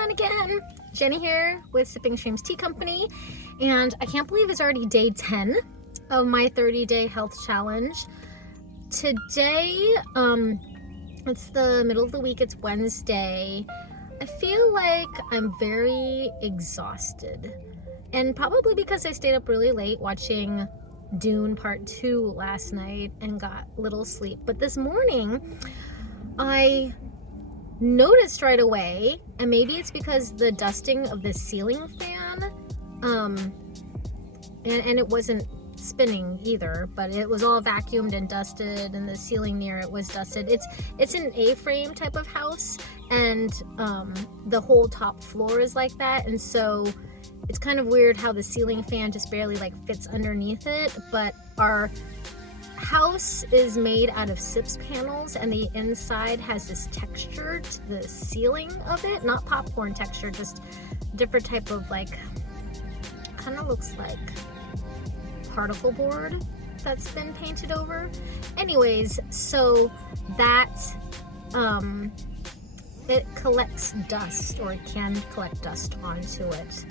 everyone again. Jenny here with Sipping Streams Tea Company, and I can't believe it's already day 10 of my 30-day health challenge. Today, it's the middle of the week, it's Wednesday. I feel like I'm very exhausted, and probably because I stayed up really late watching Dune Part 2 last night and got little sleep. But this morning, I noticed right away, and maybe it's because the dusting of the ceiling fan, and it wasn't spinning either, but it was all vacuumed and dusted, and the ceiling near it was dusted. It's an A-frame type of house, and the whole top floor is like that, and so it's kind of weird how the ceiling fan just barely fits underneath it. But our house is made out of SIPS panels, and the inside has this texture to the ceiling of it, not popcorn texture, just different type of kind of looks like particle board that's been painted over. Anyways, so that it collects dust, or it can collect dust onto it,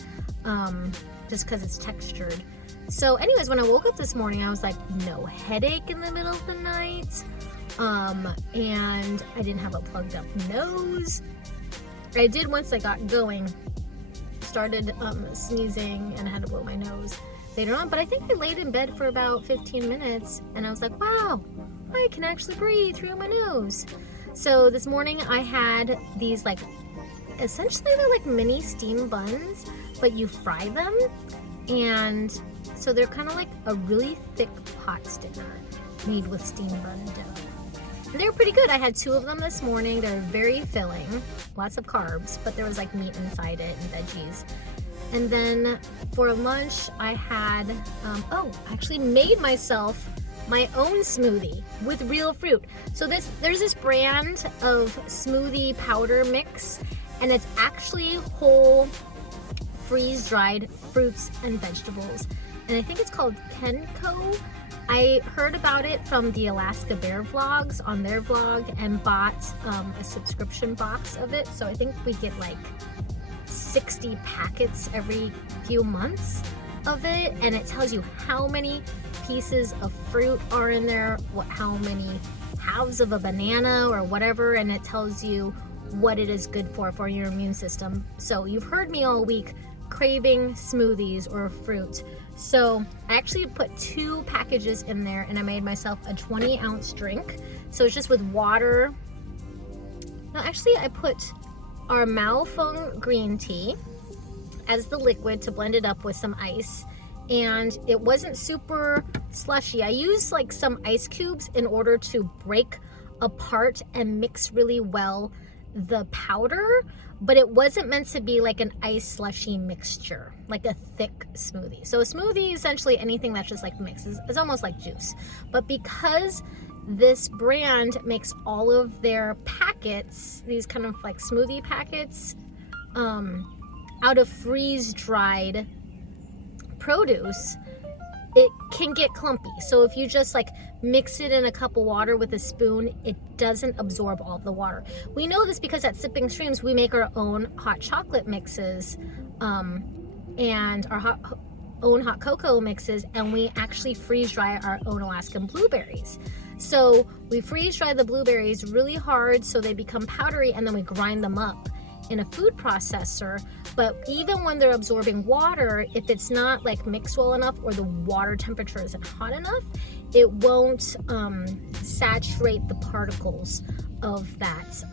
just because it's textured. So anyways, when I woke up this morning, I was like, no headache in the middle of the night, and I didn't have a plugged up nose. I did once I got going, started sneezing, and I had to blow my nose later on, but I think I laid in bed for about 15 minutes, and I was like, wow, I can actually breathe through my nose. So this morning I had these essentially they're like mini steam buns, but you fry them, and so they're kind of like a really thick pot sticker made with steam bun dough. And they're pretty good. I had 2 of them this morning. They're very filling, lots of carbs, but there was meat inside it and veggies. And then for lunch I had, I actually made myself my own smoothie with real fruit. So there's this brand of smoothie powder mix, and it's actually whole freeze-dried fruits and vegetables, and I think it's called Kenko. I heard about it from the Alaska Bear vlogs on their vlog and bought a subscription box of it. So I think we get 60 packets every few months of it, and it tells you how many pieces of fruit are in there, how many halves of a banana or whatever, and it tells you what it is good for your immune system. So you've heard me all week craving smoothies or fruit. So I actually put 2 packages in there, and I made myself a 20-ounce drink. So it's just with water. No, actually I put our Malfung green tea as the liquid to blend it up with some ice, and it wasn't super slushy. I used some ice cubes in order to break apart and mix really well the powder, but it wasn't meant to be an ice slushy mixture, like a thick smoothie. So a smoothie, essentially anything that's just mixes, it's almost like juice. But because this brand makes all of their packets, these kind of smoothie packets, out of freeze-dried produce, it can get clumpy. So if you just mix it in a cup of water with a spoon, it doesn't absorb all of the water. We know this because at Sipping Streams we make our own hot chocolate mixes, and our own hot cocoa mixes, and we actually freeze dry our own Alaskan blueberries. So we freeze dry the blueberries really hard so they become powdery, and then we grind them up in a food processor. But even when they're absorbing water, if it's not mixed well enough, or the water temperature isn't hot enough, it won't saturate the particles of that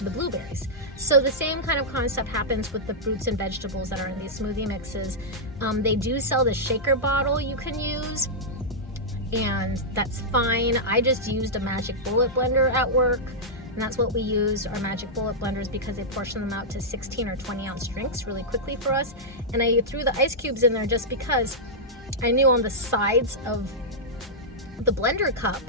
the blueberries. So the same kind of concept happens with the fruits and vegetables that are in these smoothie mixes. They do sell the shaker bottle you can use, and that's fine. I just used a magic bullet blender at work, and that's what we use, our magic bullet blenders, because they portion them out to 16 or 20 ounce drinks really quickly for us. And I threw the ice cubes in there just because I knew on the sides of the blender cup,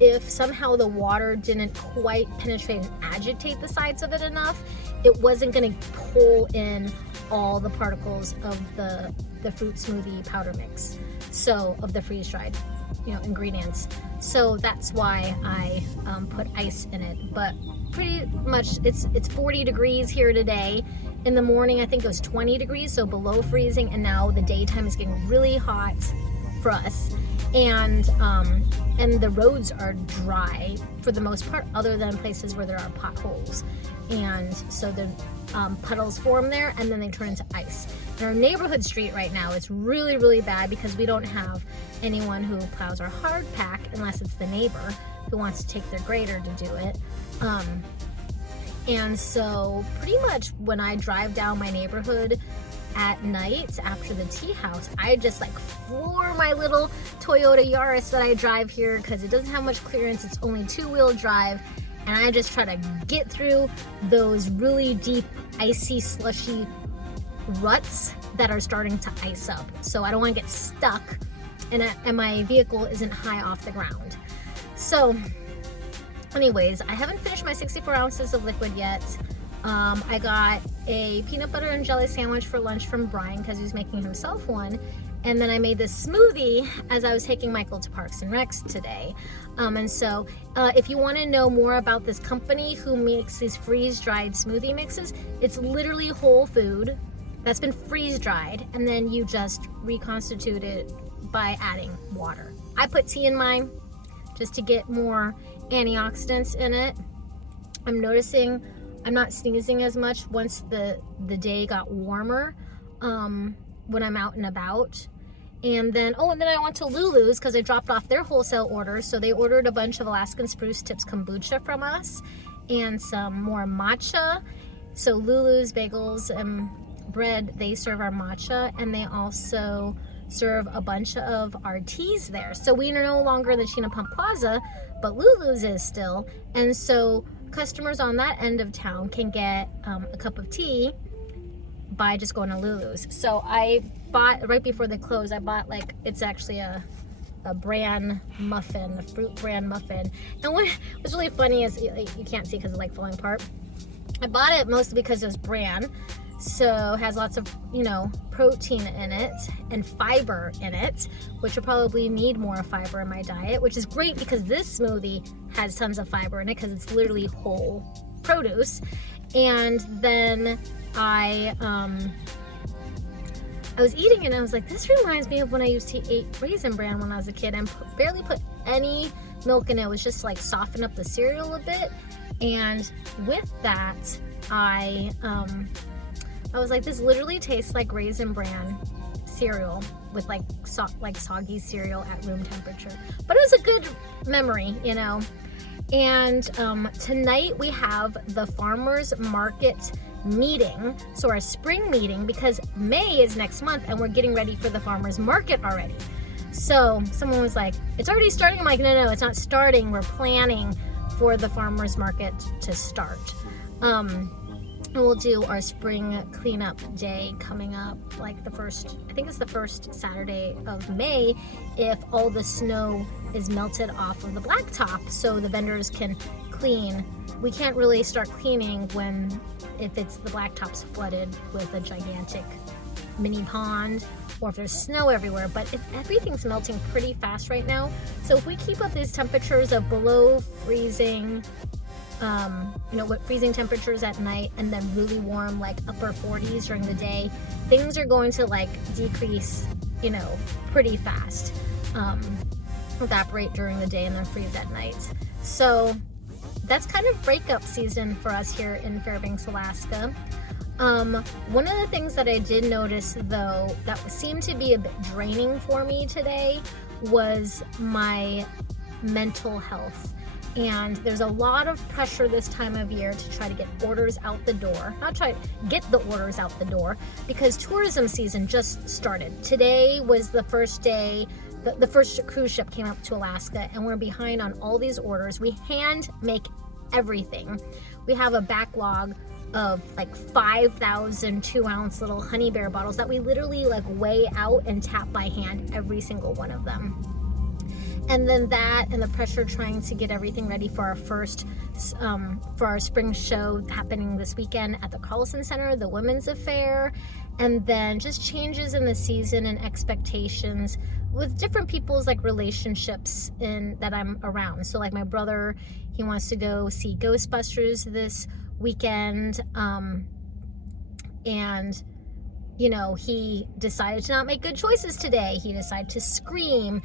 if somehow the water didn't quite penetrate and agitate the sides of it enough, it wasn't going to pull in all the particles of the fruit smoothie powder mix, so of the freeze-dried ingredients. So that's why I put ice in it. But pretty much it's 40 degrees here today. In the morning, I think it was 20 degrees, so below freezing, and now the daytime is getting really hot for us. And the roads are dry for the most part, other than places where there are potholes. And so the puddles form there, and then they turn into ice. In our neighborhood street right now, it's really, really bad because we don't have anyone who plows our hard pack unless it's the neighbor who wants to take their grader to do it. And so pretty much when I drive down my neighborhood at night after the tea house, I just like floor my little Toyota Yaris that I drive here because it doesn't have much clearance. It's only 2-wheel drive, and I just try to get through those really deep, icy, slushy ruts that are starting to ice up. So I don't want to get stuck, and my vehicle isn't high off the ground. So anyways, I haven't finished my 64 ounces of liquid yet. I got a peanut butter and jelly sandwich for lunch from Brian because he was making himself one. And then I made this smoothie as I was taking Michael to Parks and Recs today. And so if you want to know more about this company who makes these freeze-dried smoothie mixes, it's literally whole food that's been freeze-dried, and then you just reconstitute it by adding water. I put tea in mine just to get more antioxidants in it. I'm noticing I'm not sneezing as much once the day got warmer when I'm out and about. And then I went to Lulu's because I dropped off their wholesale orders. So they ordered a bunch of Alaskan Spruce Tips kombucha from us and some more matcha. So Lulu's Bagels and Bread, they serve our matcha, and they also serve a bunch of our teas there. So we are no longer in the Chena Pump Plaza, but Lulu's is still. And so customers on that end of town can get a cup of tea by just going to Lulu's. So I bought, right before they closed, I bought it's actually a bran muffin, a fruit bran muffin. And what's really funny is, you can't see because it's falling apart. I bought it mostly because it was bran. So it has lots of, protein in it and fiber in it, which will probably need more fiber in my diet, which is great because this smoothie has tons of fiber in it because it's literally whole produce. And then I was eating it and I was like, this reminds me of when I used to eat Raisin Bran when I was a kid and barely put any milk in it. It was just soften up the cereal a bit. And with that, I was like, this literally tastes like Raisin Bran cereal with soggy cereal at room temperature. But it was a good memory, And tonight we have the farmers market meeting, so our spring meeting, because May is next month and we're getting ready for the farmers market already. So someone was like, it's already starting. I'm like, no, it's not starting. We're planning for the farmers market to start. And we'll do our spring cleanup day coming up, I think it's the first Saturday of May, if all the snow is melted off of the blacktop so the vendors can clean. We can't really start cleaning if it's the blacktop's flooded with a gigantic mini pond, or if there's snow everywhere. But if everything's melting pretty fast right now, so if we keep up these temperatures of below freezing, freezing temperatures at night, and then really warm, upper 40s during the day, things are going to decrease, pretty fast, evaporate during the day and then freeze at night. So that's kind of breakup season for us here in Fairbanks, Alaska. One of the things that I did notice, though, that seemed to be a bit draining for me today was my mental health. And there's a lot of pressure this time of year to try to get orders out the door. Get the orders out the door, because tourism season just started. Today was the first day, the first cruise ship came up to Alaska, and we're behind on all these orders. We hand make everything. We have a backlog of 5,000 2-ounce little Honey Bear bottles that we literally weigh out and tap by hand, every single one of them. And then that, and the pressure trying to get everything ready for our first, for our spring show happening this weekend at the Carlson Center, the Women's Affair, and then just changes in the season and expectations with different people's like relationships in that I'm around. So like my brother, he wants to go see Ghostbusters this weekend, and you know, he decided to not make good choices today. He decided to scream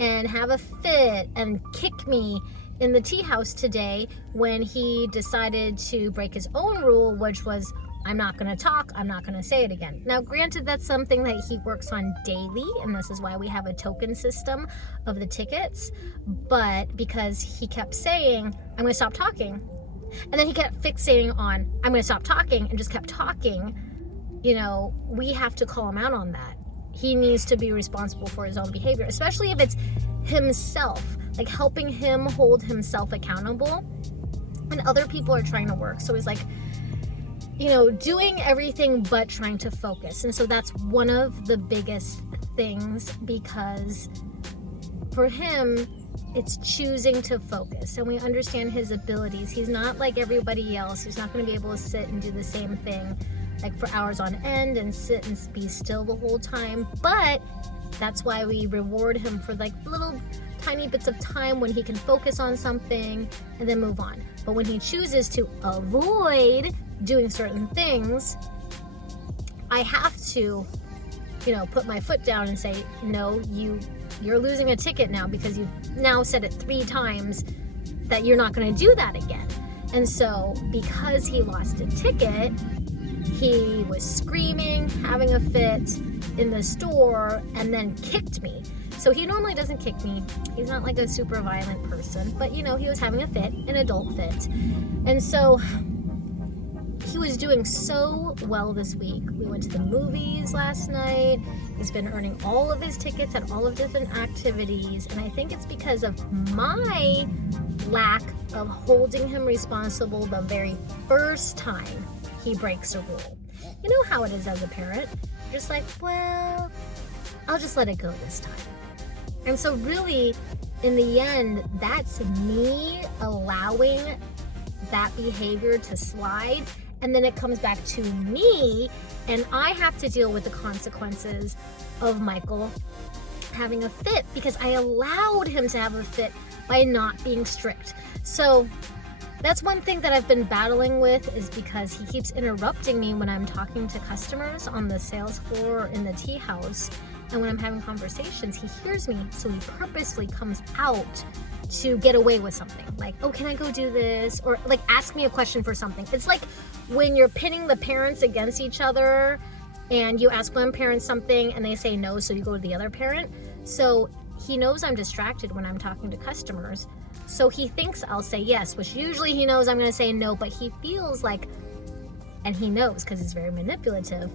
and have a fit and kick me in the tea house today when he decided to break his own rule, which was, I'm not going to talk, I'm not going to say it again. Now, granted, that's something that he works on daily, and this is why we have a token system of the tickets, but because he kept saying, I'm going to stop talking, and then he kept fixating on, I'm going to stop talking, and just kept talking, you know, we have to call him out on that. He needs to be responsible for his own behavior, especially if it's himself, like helping him hold himself accountable, and other people are trying to work. So he's like, you know, doing everything but trying to focus. And so that's one of the biggest things, because for him, it's choosing to focus. And we understand his abilities. He's not like everybody else. He's not going to be able to sit and do the same thing like for hours on end and sit and be still the whole time. But that's why we reward him for like little tiny bits of time when he can focus on something and then move on. But when he chooses to avoid doing certain things, I have to, you know, put my foot down and say, no, you're losing a ticket now, because you've now said it 3 times that you're not going to do that again. And so because he lost a ticket, he was screaming, having a fit in the store, and then kicked me. So he normally doesn't kick me. He's not like a super violent person, but you know, he was having a fit, an adult fit. And so he was doing so well this week. We went to the movies last night. He's been earning all of his tickets at all of different activities. And I think it's because of my lack of holding him responsible the very first time he breaks a rule. You know how it is as a parent. You're just like, well, I'll just let it go this time. And so really, in the end, that's me allowing that behavior to slide. And then it comes back to me, and I have to deal with the consequences of Michael having a fit, because I allowed him to have a fit by not being strict. So that's one thing that I've been battling with, is because he keeps interrupting me when I'm talking to customers on the sales floor or in the tea house. And when I'm having conversations, he hears me, so he purposely comes out to get away with something. Like, oh, can I go do this? Or like ask me a question for something. It's like when you're pitting the parents against each other and you ask one parent something and they say no, so you go to the other parent. So he knows I'm distracted when I'm talking to customers. So he thinks I'll say yes, which usually he knows I'm going to say no, but he feels like, and he knows because he's very manipulative,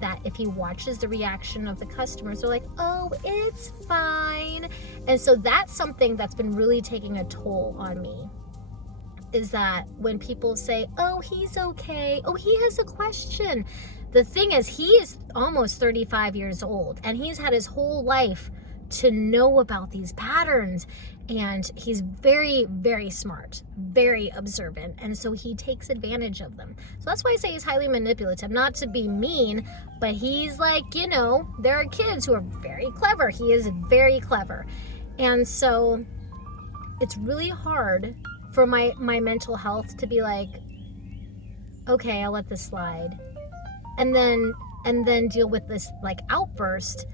that if he watches the reaction of the customers, they're like, oh, it's fine. And so that's something that's been really taking a toll on me, is that when people say, oh, he's okay, oh, he has a question. The thing is, he is almost 35 years old, and he's had his whole life to know about these patterns. And he's very, very smart, very observant. And so he takes advantage of them. So that's why I say he's highly manipulative, not to be mean, but he's like, you know, there are kids who are very clever. He is very clever. And so it's really hard for my mental health to be like, okay, I'll let this slide. And then deal with this like outburst.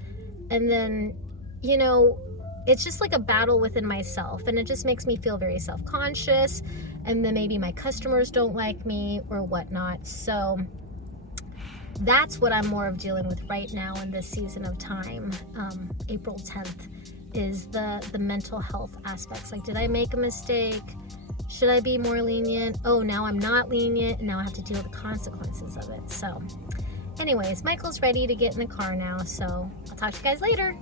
And then, you know, it's just like a battle within myself, and it just makes me feel very self-conscious, and then maybe my customers don't like me or whatnot. So that's what I'm more of dealing with right now in this season of time. April 10th is the mental health aspects. Like, did I make a mistake? Should I be more lenient? Oh, now I'm not lenient, and now I have to deal with the consequences of it. So anyways, Michael's ready to get in the car now, so I'll talk to you guys later.